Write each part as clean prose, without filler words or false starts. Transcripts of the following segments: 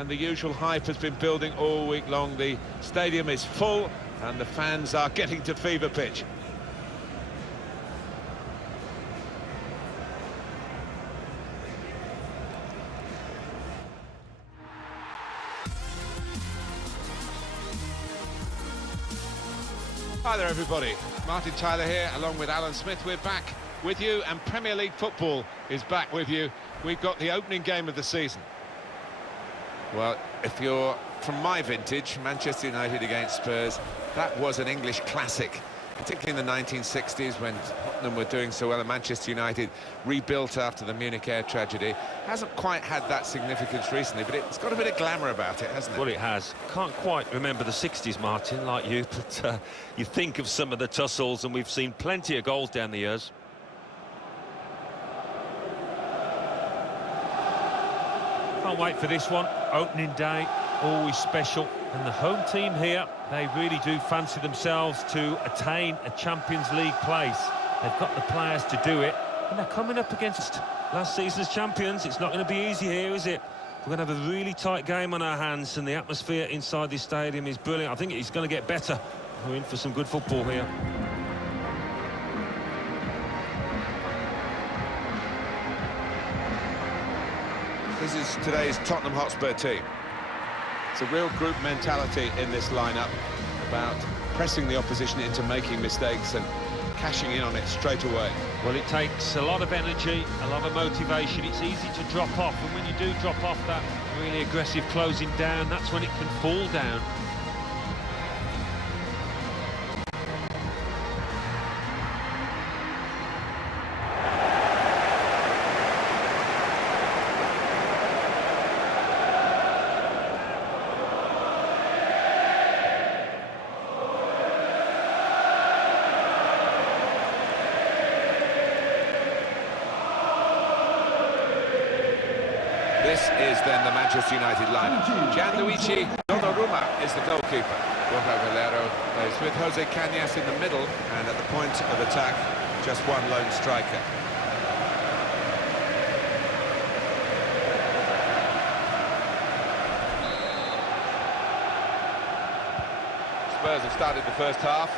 and the usual hype has been building all week long. The stadium is full and the fans are getting to fever pitch. Hi there everybody, Martin Tyler here along with Alan Smith. We're back with you and Premier League football is back with you. We've got the opening game of the season. Well, if you're from my vintage, Manchester United against Spurs, that was an English classic, particularly in the 1960s when Tottenham were doing so well and Manchester United rebuilt after the Munich air tragedy. Hasn't quite had that significance recently, but it's got a bit of glamour about it, hasn't it? Well, it has. Can't quite remember the 60s, Martin, like you, but you think of some of the tussles and we've seen plenty of goals down the years. Can't wait for this one. Opening day, always special. And the home team here, they really do fancy themselves to attain a Champions League place. They've got the players to do it, and they're coming up against last season's champions. It's not going to be easy here, is it? We're going to have a really tight game on our hands, and the atmosphere inside this stadium is brilliant. I think it's going to get better. We're in for some good football here. This is today's Tottenham Hotspur team. It's a real group mentality in this lineup about pressing the opposition into making mistakes and cashing in on it straight away. Well, it takes a lot of energy, a lot of motivation. It's easy to drop off, and when you do drop off that really aggressive closing down, that's when it can fall down. This is then the Manchester United lineup. Gianluigi Donnarumma is the goalkeeper. Borja Valero plays with Jose Cañas in the middle, and at the point of attack, just one lone striker. Spurs have started the first half.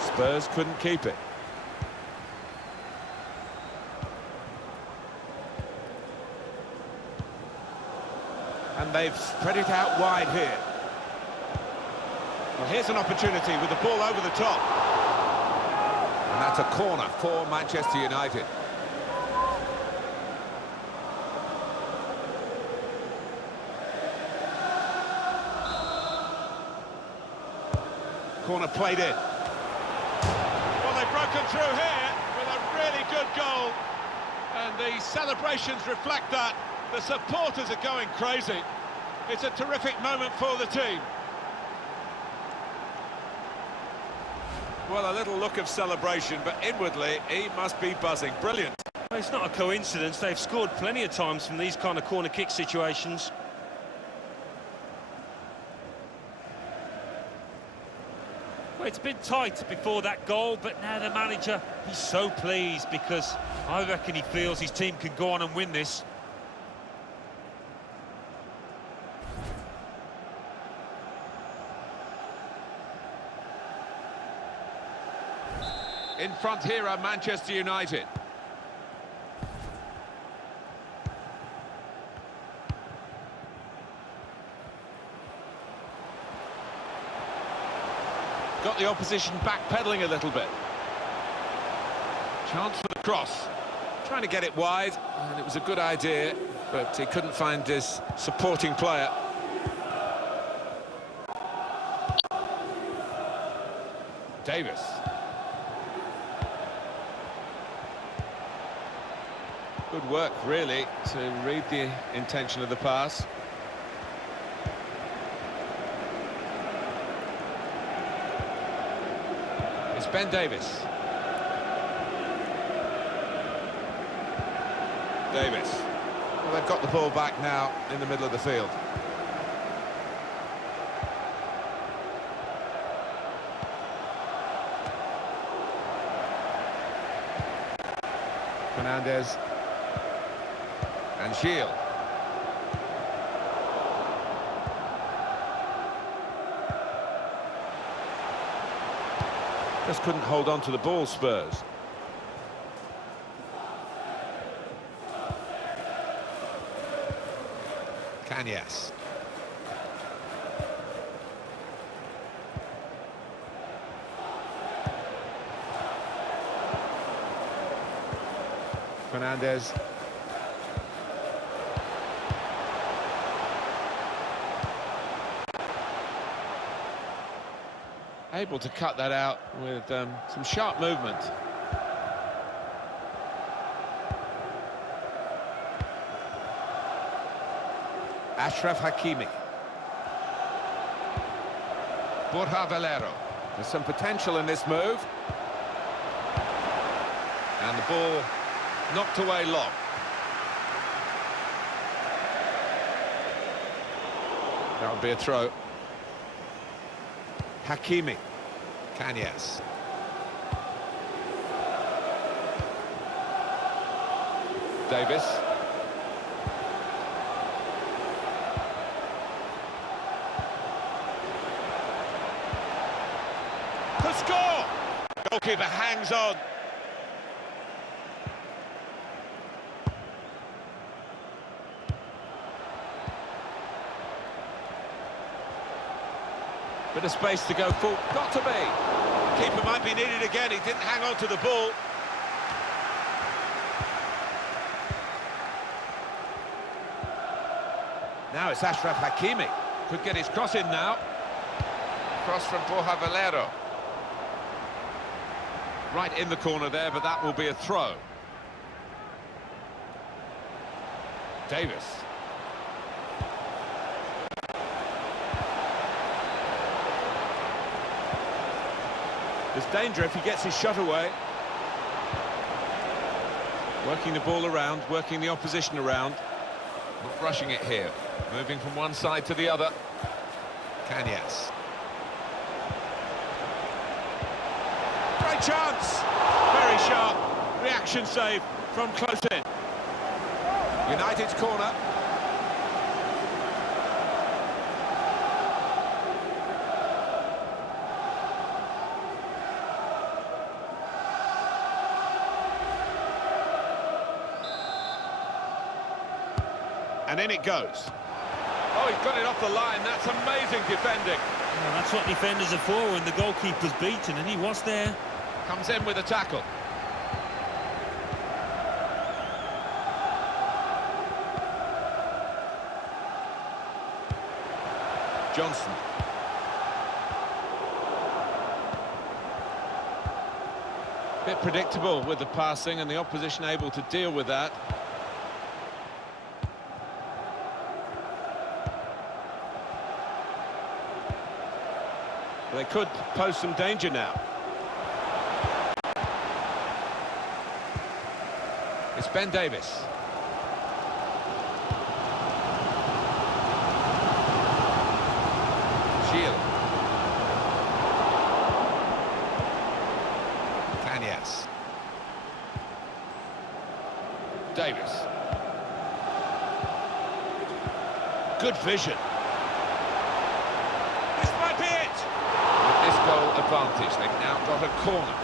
Spurs couldn't keep it. And they've spread it out wide here. Well, here's an opportunity with the ball over the top. And that's a corner for Manchester United. Corner played in. Broken through here with a really good goal, and the celebrations reflect that. The supporters are going crazy. It's a terrific moment for the team. Well, a little look of celebration, but inwardly he must be buzzing. Brilliant. Well, it's not a coincidence. They've scored plenty of times from these kind of corner kick situations. Well, it's been tight before that goal, but now the manager, he's so pleased because I reckon he feels his team can go on and win this. In front here are Manchester United. Got the opposition backpedaling a little bit. Chance for the cross. Trying to get it wide, and it was a good idea, but he couldn't find his supporting player. Davis. Good work, really, to read the intention of the pass. It's Ben Davis. Davis. Well, they've got the ball back now in the middle of the field. Fernandez. And Gilles. Just couldn't hold on to the ball, Spurs. Cañas. Fernandez. Able to cut that out with some sharp movement. Achraf Hakimi. Borja Valero. There's some potential in this move. And the ball knocked away long. That would be a throw. Hakimi. Cañas. Davis. To score! Goalkeeper hangs on. Bit of space to go full. Got to be. Keeper might be needed again. He didn't hang on to the ball. Now it's Achraf Hakimi. Could get his cross in now. Cross from Borja Valero. Right in the corner there, but that will be a throw. Davis. There's danger if he gets his shot away. Working the ball around, working the opposition around. Not rushing it here. Moving from one side to the other. Cañas. Great chance! Very sharp. Reaction save from close in. United's corner. And in it goes. Oh, he's got it off the line. That's amazing defending. Well, that's what defenders are for when the goalkeeper's beaten, and he was there. Comes in with a tackle. Johnson. Bit predictable with the passing and the opposition able to deal with that. They could pose some danger now. It's Ben Davis. Gilles. Cañas. Davis. Good vision. This might be it. With this goal advantage, they've now got a corner.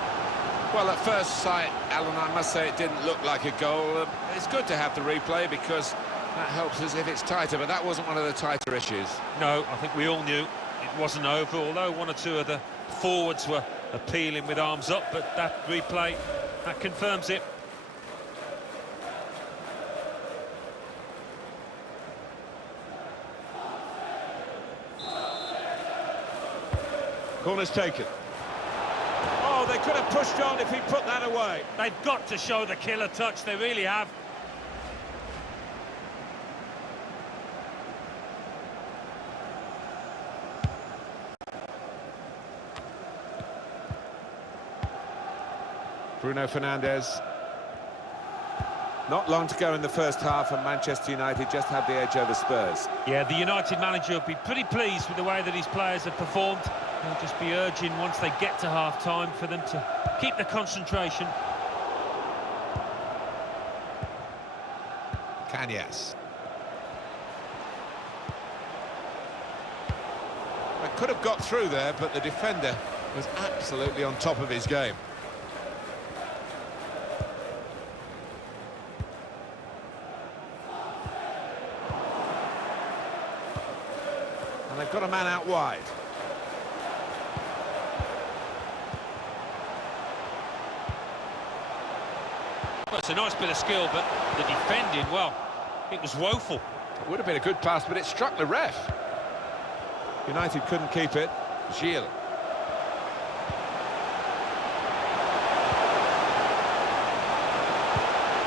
Well, at first sight, Alan, I must say it didn't look like a goal. It's good to have the replay because that helps us if it's tighter, but that wasn't one of the tighter issues. No, I think we all knew it wasn't over, although one or two of the forwards were appealing with arms up, but that replay, that confirms it. Corner's taken. Oh, they could have pushed on if he put that away. They've got to show the killer touch, they really have. Bruno Fernandes. Not long to go in the first half, and Manchester United just have the edge over Spurs. Yeah, the United manager will be pretty pleased with the way that his players have performed. He'll just be urging once they get to half-time for them to keep the concentration. Kanyas. They could have got through there, but the defender was absolutely on top of his game. And they've got a man out wide. Well, it's a nice bit of skill, but the defending, well, it was woeful. It would have been a good pass, but it struck the ref. United couldn't keep it. Gilles.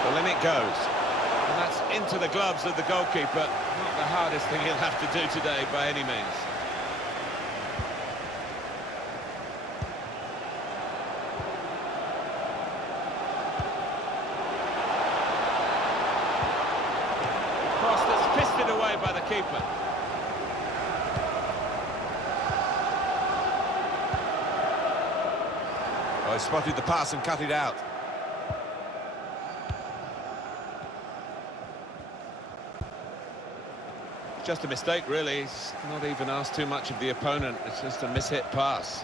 The limit goes. And that's into the gloves of the goalkeeper. Not the hardest thing he'll have to do today by any means. Cross that's fisted away by the keeper. Oh, he spotted the pass and cut it out. Just a mistake, really. He's not even asked too much of the opponent. It's just a mishit pass.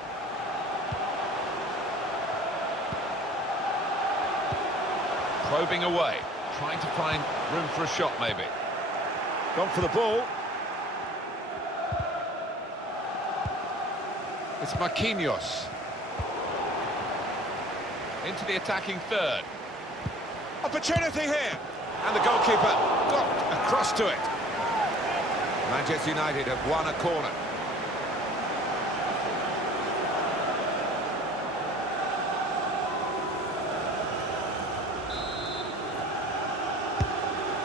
Probing away, trying to find room for a shot, maybe. Gone for the ball. It's Marquinhos. Into the attacking third. Opportunity here. And the goalkeeper got across to it. Manchester United have won a corner.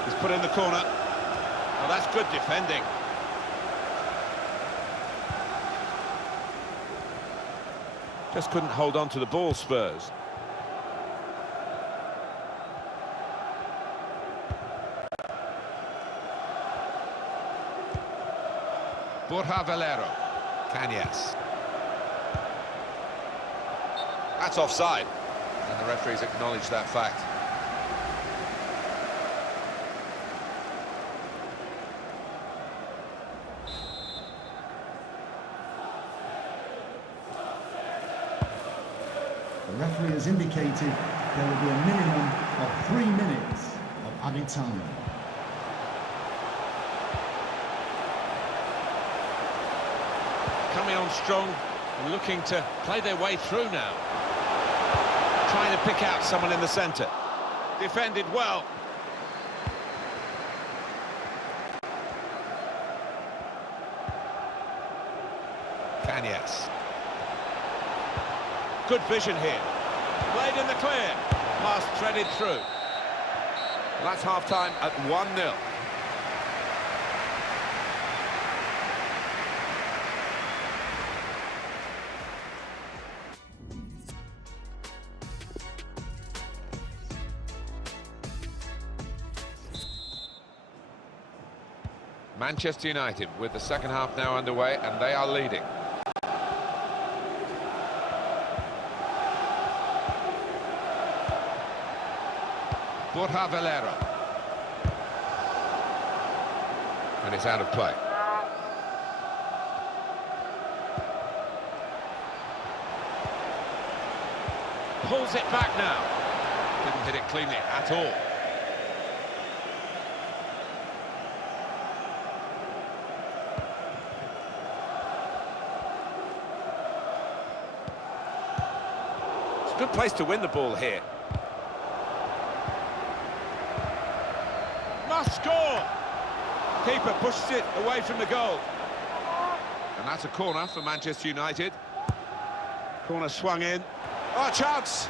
He's put in the corner. Well, that's good defending. Just couldn't hold on to the ball, Spurs. Borja Valero. Kanyas. That's offside. And the referees acknowledge that fact. The referee has indicated there will be a minimum of 3 minutes of added time. Coming on strong and looking to play their way through now. Trying to pick out someone in the centre. Defended well. Kanyas. Good vision here. Played in the clear. Pass threaded through. That's half-time at 1-0. Manchester United with the second half now underway, and they are leading. Borja Valero. And it's out of play. Pulls it back now. Didn't hit it cleanly at all. Good place to win the ball here. Must score! Keeper pushes it away from the goal. And that's a corner for Manchester United. Corner swung in. Oh, chance!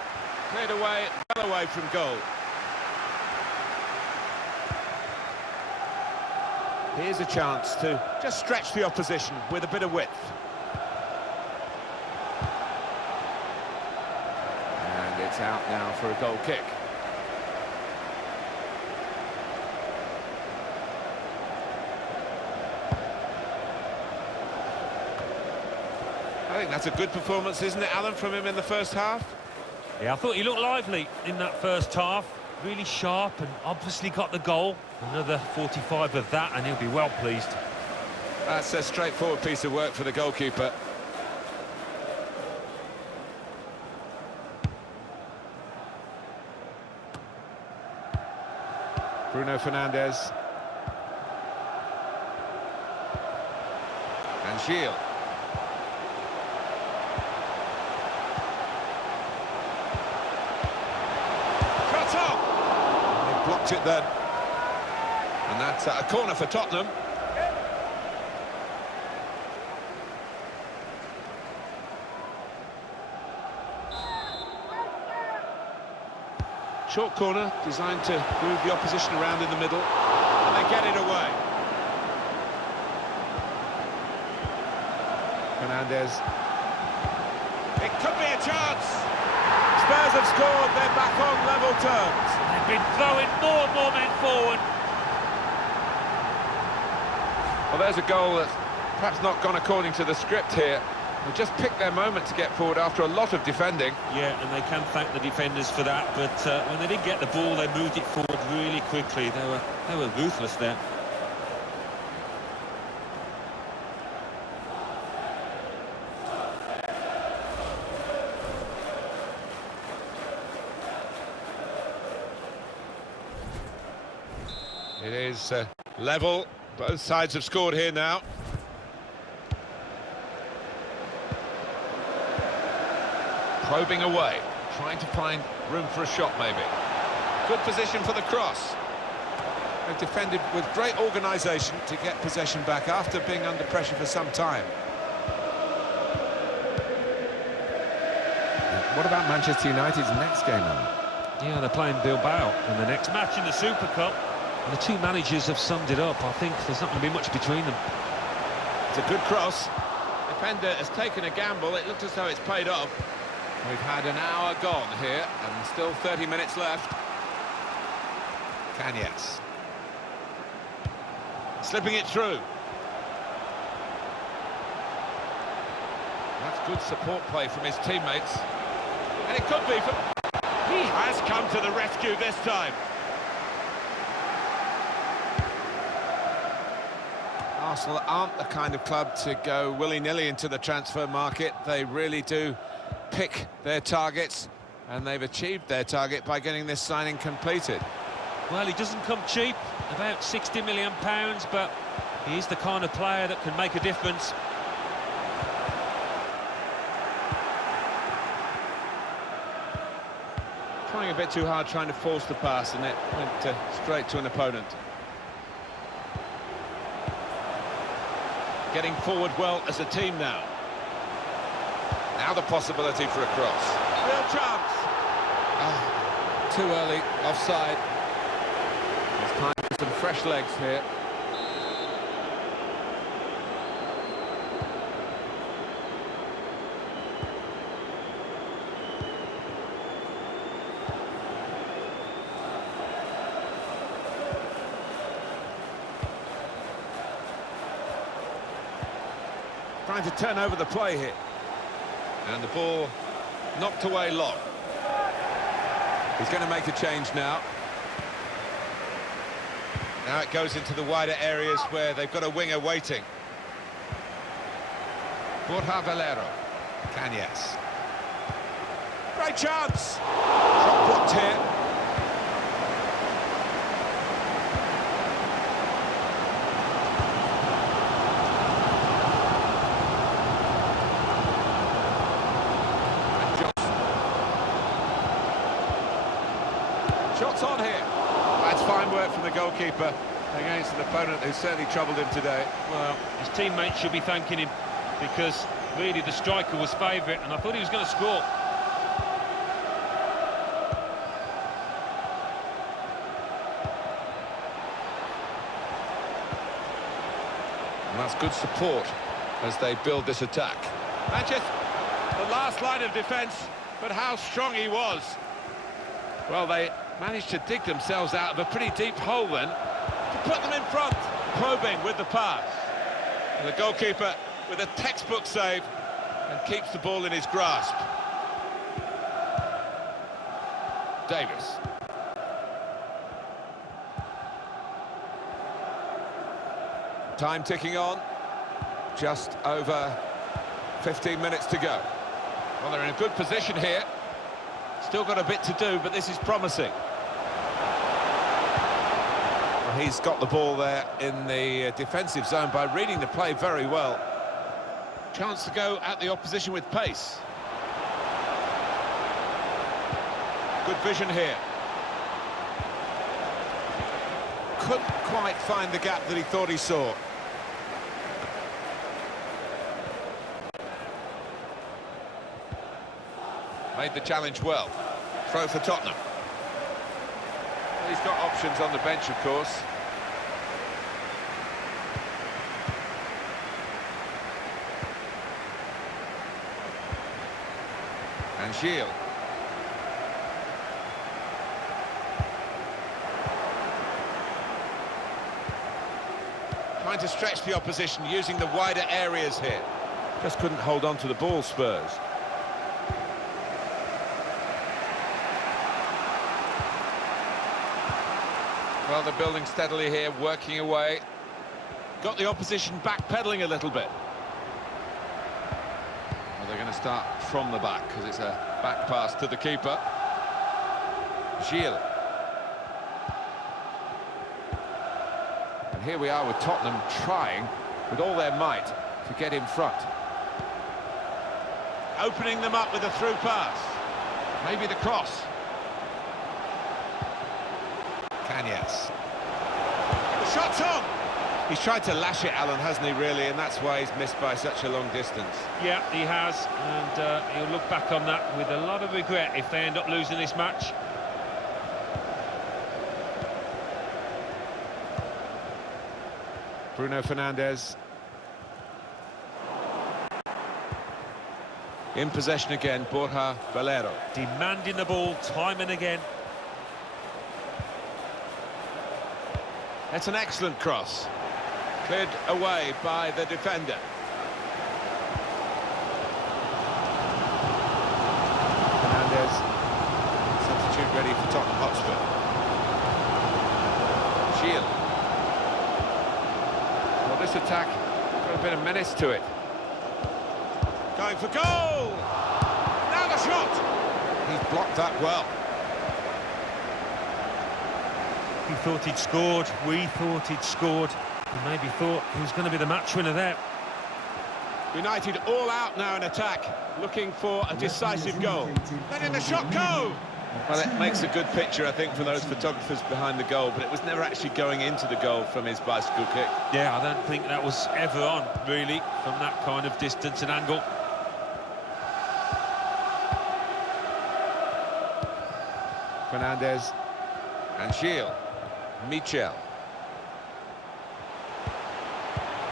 Cleared away, well away from goal. Here's a chance to just stretch the opposition with a bit of width. It's out now for a goal kick. I think that's a good performance, isn't it, Alan, from him in the first half? Yeah, I thought he looked lively in that first half. really sharp and obviously got the goal. Another 45 of that and he'll be well pleased. That's a straightforward piece of work for the goalkeeper. Bruno Fernandes. And Gilles. Cut off! They blocked it then. And that's a corner for Tottenham. Short corner, designed to move the opposition around in the middle, and they get it away. Fernandes. It could be a chance! Spurs have scored, they're back on level terms. They've been throwing more and more men forward. Well, there's a goal that's perhaps not gone according to the script here. They just picked their moment to get forward after a lot of defending. Yeah, and they can thank the defenders for that, but when they did get the ball, they moved it forward really quickly. They were ruthless there. It is level. Both sides have scored here now. Probing away, trying to find room for a shot maybe. Good position for the cross. They've defended with great organisation to get possession back after being under pressure for some time. What about Manchester United's next game now? Yeah, they're playing Bilbao in the next match in the Super Cup. And the two managers have summed it up. I think there's not going to be much between them. It's a good cross. Defender has taken a gamble. It looked as though it's paid off. We've had an hour gone here and still 30 minutes left. Cañas. Slipping it through. That's good support play from his teammates. And it could be for... He has come to the rescue this time. Arsenal aren't the kind of club to go willy-nilly into the transfer market. They really do pick their targets, and they've achieved their target by getting this signing completed. Well, he doesn't come cheap, about £60 million, but he's the kind of player that can make a difference. Trying a bit too hard, trying to force the pass, and it went straight to an opponent. Getting forward well as a team now. Now the possibility for a cross. Real chance! Oh, too early, offside. It's time for some fresh legs here. Trying to turn over the play here. And the ball knocked away long. He's going to make a change now. Now it goes into the wider areas where they've got a winger waiting. Borja Valero. Cañas. Great chance! Shot blocked here. Shots on here. That's fine work from the goalkeeper against an opponent who's certainly troubled him today. Well, his teammates should be thanking him because really the striker was favourite and I thought he was going to score. And that's good support as they build this attack. Manchester, the last line of defence, but how strong he was. Well, they managed to dig themselves out of a pretty deep hole then to put them in front. Probing with the pass. And the goalkeeper with a textbook save and keeps the ball in his grasp. Davis. Time ticking on. Just over 15 minutes to go. Well, they're in a good position here. Still got a bit to do, but this is promising. Well, he's got the ball there in the defensive zone by reading the play very well. Chance to go at the opposition with pace. Good vision here. Couldn't quite find the gap that he thought he saw. Made the challenge well. Throw for Tottenham. Well, he's got options on the bench, of course. And Gilles. Trying to stretch the opposition, using the wider areas here. Just couldn't hold on to the ball, Spurs. Well, they're building steadily here, working away. Got the opposition backpedaling a little bit. Well, they're going to start from the back, because it's a back pass to the keeper. Gilles. And here we are with Tottenham trying, with all their might, to get in front. Opening them up with a through pass. Maybe the cross. Cañas. The shot's on! He's tried to lash it, Alan, hasn't he, really? And that's why he's missed by such a long distance. Yeah, he has, and he'll look back on that with a lot of regret if they end up losing this match. Bruno Fernandes. In possession again, Borja Valero. Demanding the ball time and again. That's an excellent cross. Cleared away by the defender. Fernandes, substitute ready for Tottenham Hotspur. Gilles. Well, this attack got a bit of menace to it. Going for goal! Now the shot! He's blocked that well. He thought he'd scored, we thought he'd scored. He maybe thought he was going to be the match winner there. United all out now in attack, looking for a decisive goal. Letting the shot go! Well, it makes a good picture, I think, for those photographers behind the goal, but it was never actually going into the goal from his bicycle kick. Yeah, I don't think that was ever on, really, from that kind of distance and angle. Fernandes and Gilles. Michel.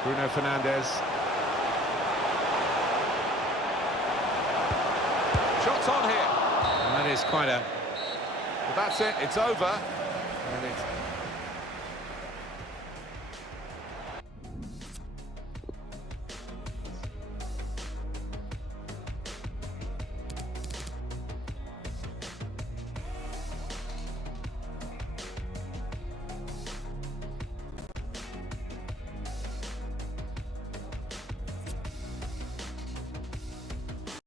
Bruno Fernandes. Shots on here. And that is quite a... Well, that's it, it's over. And it's